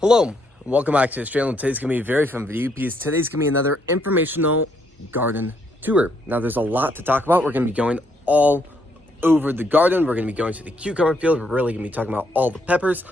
Hello, welcome back to this channel. Today's gonna be a very fun video because today's gonna be another informational garden tour. Now there's a lot to talk about. We're gonna be going all over the garden. We're gonna be going to the cucumber field. We're really gonna be talking about all the peppers,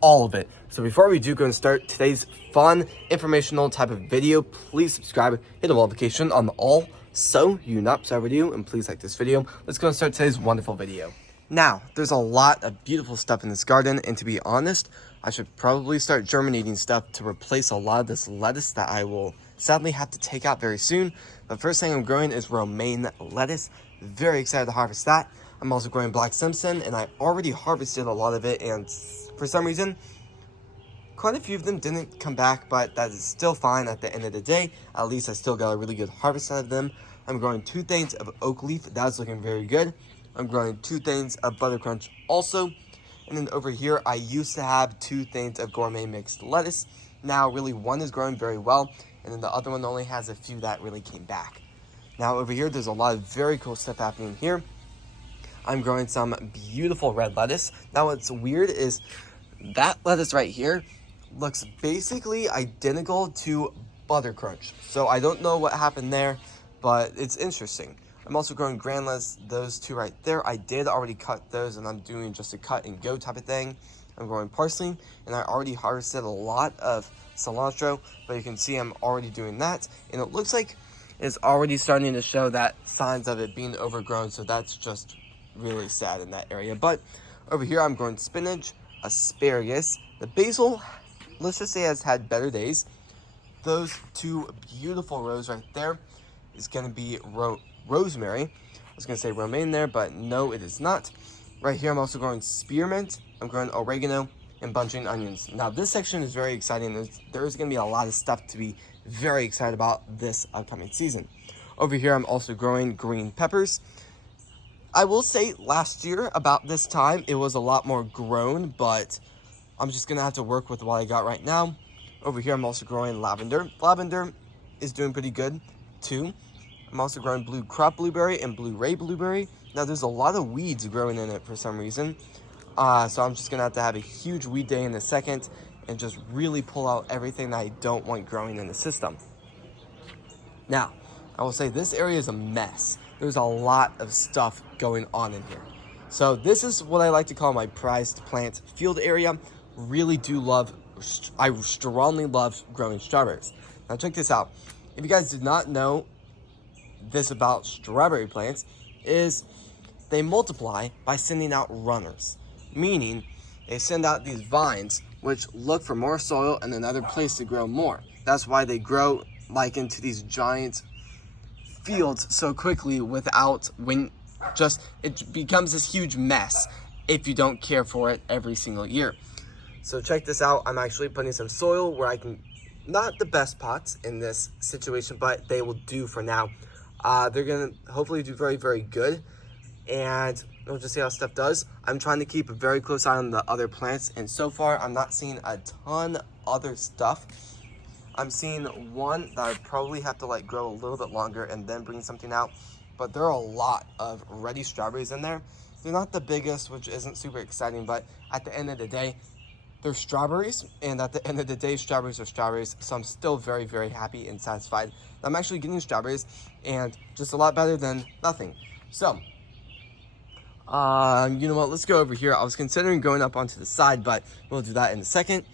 all of it. So before we do go and start today's fun informational type of video, please subscribe, hit the notification on the all so you not miss our video, and please like this video. Let's go and start today's wonderful video. Now, there's a lot of beautiful stuff in this garden, and to be honest, I should probably start germinating stuff to replace a lot of this lettuce that I will sadly have to take out very soon. The first thing I'm growing is romaine lettuce. Very excited to harvest that. I'm also growing black Simpson, and I already harvested a lot of it, and for some reason, quite a few of them didn't come back, but that is still fine at the end of the day. At least I still got a really good harvest out of them. I'm growing 2 things of oak leaf. That's looking very good. I'm growing 2 things of butter crunch also. And then over here, I used to have 2 things of gourmet mixed lettuce. Now, really, one is growing very well, and then the other one only has a few that really came back. Now, over here, there's a lot of very cool stuff happening here. I'm growing some beautiful red lettuce. Now, what's weird is that lettuce right here looks basically identical to butter crunch. So I don't know what happened there, but it's interesting. I'm also growing grand lettuce, those 2 right there. I did already cut those, and I'm doing just a cut and go type of thing. I'm growing parsley, and I already harvested a lot of cilantro, but you can see I'm already doing that. And it looks like it's already starting to show that signs of it being overgrown, so that's just really sad in that area. But over here, I'm growing spinach, asparagus. The basil, let's just say, has had better days. Those 2 beautiful rows right there is going to be rosemary. I was going to say romaine there, but no, it is not. Right here, I'm also growing spearmint. I'm growing oregano and bunching onions. Now, this section is very exciting. There's going to be a lot of stuff to be very excited about this upcoming season. Over here, I'm also growing green peppers. I will say last year, about this time, it was a lot more grown, but I'm just going to have to work with what I got right now. Over here, I'm also growing lavender. Lavender is doing pretty good, too. I'm also growing blue crop blueberry and blue ray blueberry. Now, there's a lot of weeds growing in it for some reason. So I'm just going to have a huge weed day in a second and just really pull out everything that I don't want growing in the system. Now, I will say this area is a mess. There's a lot of stuff going on in here. So this is what I like to call my prized plant field area. Really do love, I strongly love growing strawberries. Now, check this out. If you guys did not know this about strawberry plants, is they multiply by sending out runners, meaning they send out these vines which look for more soil and another place to grow more. That's why they grow like into these giant fields so quickly without it becomes this huge mess if you don't care for it every single year. So check this out. I'm actually putting some soil where I can, not the best pots in this situation, but they will do for now. They're going to hopefully do very, very good, and we'll just see how stuff does. I'm trying to keep a very close eye on the other plants, and so far I'm not seeing a ton other stuff. I'm seeing one that I probably have to let grow a little bit longer and then bring something out, but there are a lot of ready strawberries in there. They're not the biggest, which isn't super exciting, but at the end of the day, they're strawberries, and at the end of the day, strawberries are strawberries, so I'm still very, very happy and satisfied. I'm actually getting strawberries, and just a lot better than nothing. So, you know what, let's go over here. I was considering going up onto the side, but we'll do that in a second.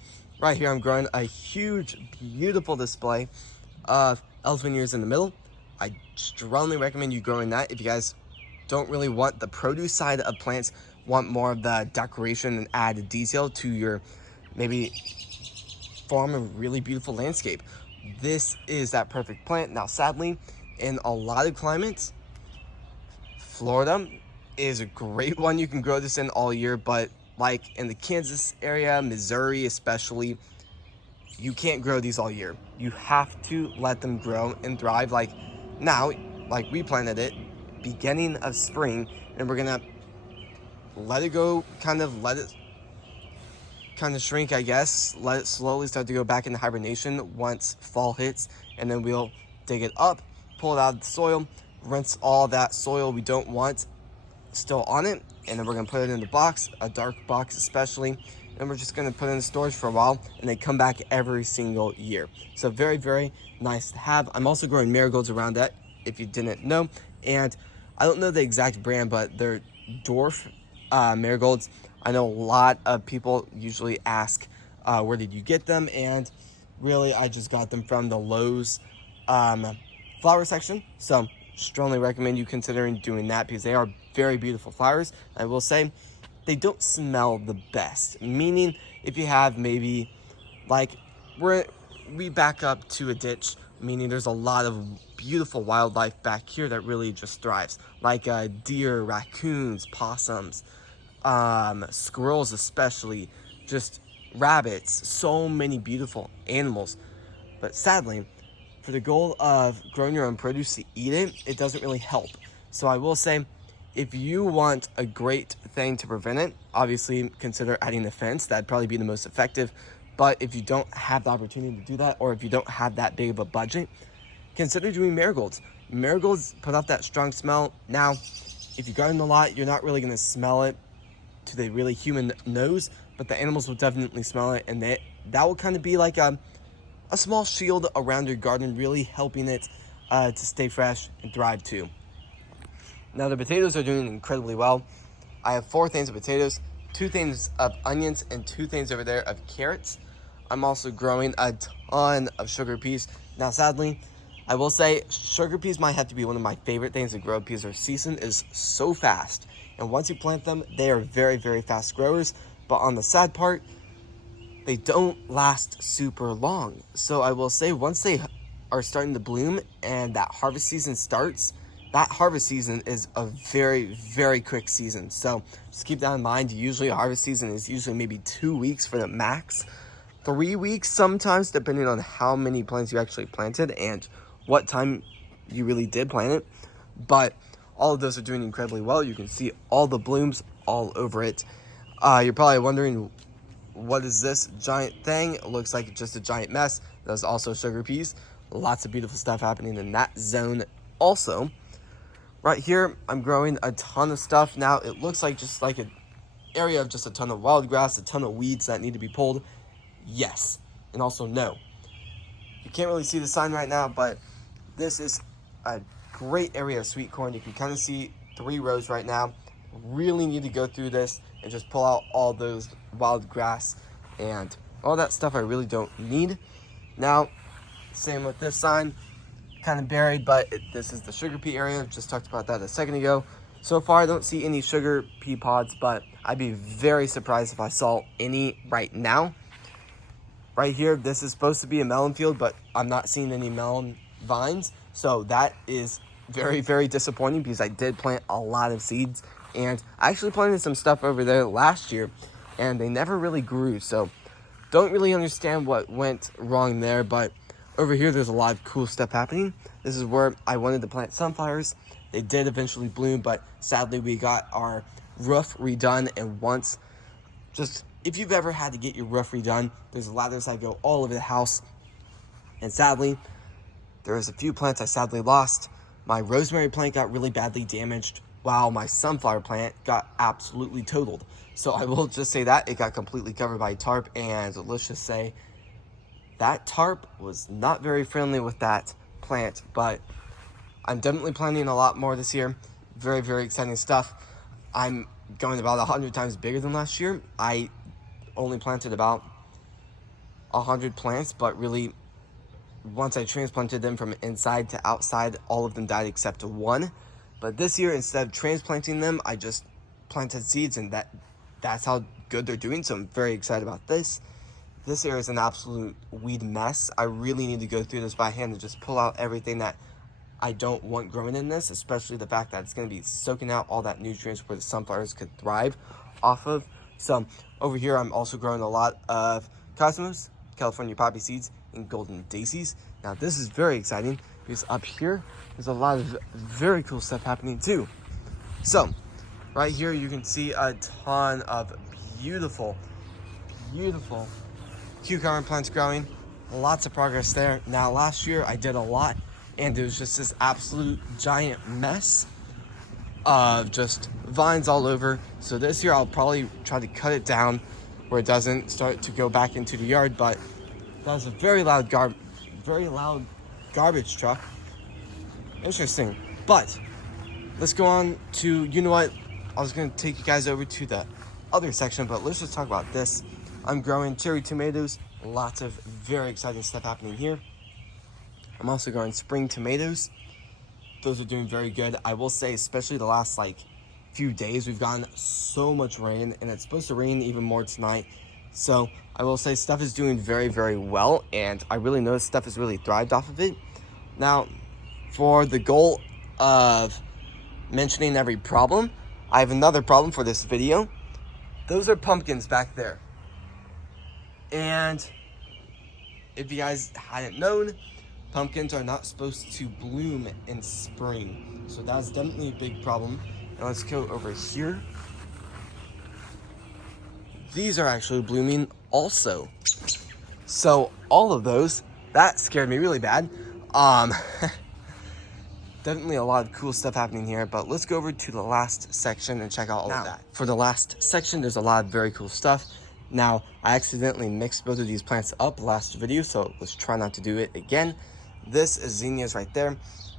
Right here, I'm growing a huge, beautiful display of elephant ears in the middle. I strongly recommend you growing that if you guys don't really want the produce side of plants, want more of the decoration and added detail to your maybe farm a really beautiful landscape. This is that perfect plant. Now, sadly, in a lot of climates, Florida is a great one. You can grow this in all year, but like in the Kansas area, Missouri especially, you can't grow these all year. You have to let them grow and thrive. Like now, like we planted it beginning of spring, and we're gonna let it go, let it shrink, I guess. Let it slowly start to go back into hibernation once fall hits, and then we'll dig it up, pull it out of the soil, rinse all that soil we don't want still on it, and then we're gonna put it in the box, a dark box especially, and and we're just gonna put in storage for a while, and they come back every single year. So very, very nice to have. I'm also growing marigolds around that, if you didn't know. And I don't know the exact brand, but they're dwarf marigolds. I know a lot of people usually ask, where did you get them? And really, I just got them from the Lowe's flower section. So strongly recommend you considering doing that, because they are very beautiful flowers. I will say they don't smell the best, meaning if you have maybe like we back up to a ditch, meaning there's a lot of beautiful wildlife back here that really just thrives, like deer, raccoons, possums, squirrels especially, just rabbits, so many beautiful animals. But sadly, for the goal of growing your own produce to eat it, it doesn't really help. So I will say, if you want a great thing to prevent it, obviously consider adding a fence. That'd probably be the most effective. But if you don't have the opportunity to do that, or if you don't have that big of a budget, consider doing marigolds. Marigolds put off that strong smell. Now, if you garden a lot, you're not really going to smell it to the really human nose, but the animals will definitely smell it, and that will kind of be like a small shield around your garden, really helping it to stay fresh and thrive too. Now the potatoes are doing incredibly well. I have 4 things of potatoes, 2 things of onions, and 2 things over there of carrots. I'm also growing a ton of sugar peas. Now sadly, I will say sugar peas might have to be one of my favorite things to grow, because their season is so fast. And once you plant them, they are very, very fast growers. But on the sad part, they don't last super long. So I will say, once they are starting to bloom and that harvest season starts, that harvest season is a very, very quick season. So just keep that in mind. Usually a harvest season is usually maybe 2 weeks for the max. 3 weeks sometimes, depending on how many plants you actually planted and what time you really did plant it. But all of those are doing incredibly well. You can see all the blooms all over it. You're probably wondering, what is this giant thing? It looks like just a giant mess. There's also sugar peas. Lots of beautiful stuff happening in that zone also. Right here, I'm growing a ton of stuff. Now, it looks like just like an area of just a ton of wild grass, a ton of weeds that need to be pulled. Yes, and also no. You can't really see the sign right now, but this is a great area of sweet corn. You can kind of see 3 rows right now. Really need to go through this and just pull out all those wild grass and all that stuff I really don't need. Now, same with this sign. Kind of buried, but this is the sugar pea area. Just talked about that a second ago. So far, I don't see any sugar pea pods, but I'd be very surprised if I saw any right now. Right here, this is supposed to be a melon field, but I'm not seeing any melon vines. So that is very, very disappointing, because I did plant a lot of seeds, and I actually planted some stuff over there last year, and they never really grew. So don't really understand what went wrong there, but over here, there's a lot of cool stuff happening. This is where I wanted to plant sunflowers. They did eventually bloom, but sadly, we got our roof redone. And once, just if you've ever had to get your roof redone, there's ladders that go all over the house. And sadly, there's a few plants I sadly lost. My rosemary plant got really badly damaged, while my sunflower plant got absolutely totaled. So I will just say that it got completely covered by tarp, and let's just say that tarp was not very friendly with that plant. But I'm definitely planting a lot more this year. Very, very exciting stuff. I'm going about 100 times bigger than last year. I only planted about 100 plants, but really, once I transplanted them from inside to outside, all of them died except 1. But this year, instead of transplanting them, I just planted seeds, and that's how good they're doing. So I'm very excited about this. This area is an absolute weed mess. I really need to go through this by hand and just pull out everything that I don't want growing in this, especially the fact that it's going to be soaking out all that nutrients where the sunflowers could thrive off of. So over here, I'm also growing a lot of cosmos, California poppy seeds, and golden daisies. Now this is very exciting, because up here, there's a lot of very cool stuff happening too. So right here, you can see a ton of beautiful, beautiful cucumber plants growing. Lots of progress there. Now last year I did a lot, and it was just this absolute giant mess of just vines all over. So this year I'll probably try to cut it down, where it doesn't start to go back into the yard. But that was a very loud garbage truck. Interesting. But let's go on to, you know what? I was going to take you guys over to the other section, but let's just talk about this. I'm growing cherry tomatoes. Lots of very exciting stuff happening here. I'm also growing spring tomatoes. Those are doing very good. I will say, especially the last few days, we've gotten so much rain, and it's supposed to rain even more tonight. So I will say stuff is doing very, very well, and I really noticed stuff has really thrived off of it. Now, for the goal of mentioning every problem, I have another problem for this video. Those are pumpkins back there. And if you guys hadn't known, pumpkins are not supposed to bloom in spring. So that's definitely a big problem. Now let's go over here. These are actually blooming also. So all of those, that scared me really bad. Definitely a lot of cool stuff happening here, but let's go over to the last section and check out all of that. For the last section, there's a lot of very cool stuff. Now, I accidentally mixed both of these plants up last video, so let's try not to do it again. This is zinnias right there,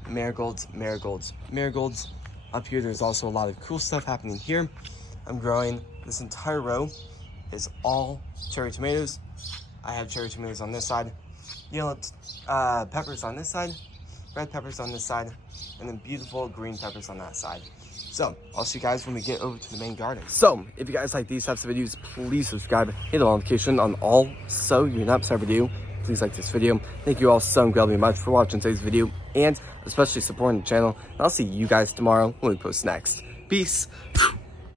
marigolds, marigolds, marigolds. Up here, there's also a lot of cool stuff happening here. I'm growing this entire row is all cherry tomatoes. I have cherry tomatoes on this side, yellow peppers on this side, red peppers on this side, and then beautiful green peppers on that side. So I'll see you guys when we get over to the main garden. So if you guys like these types of videos, please subscribe, hit the notification on all so you're not missed a video. Please like this video. Thank you all so incredibly much for watching today's video and especially supporting the channel. And I'll see you guys tomorrow when we post next. Peace.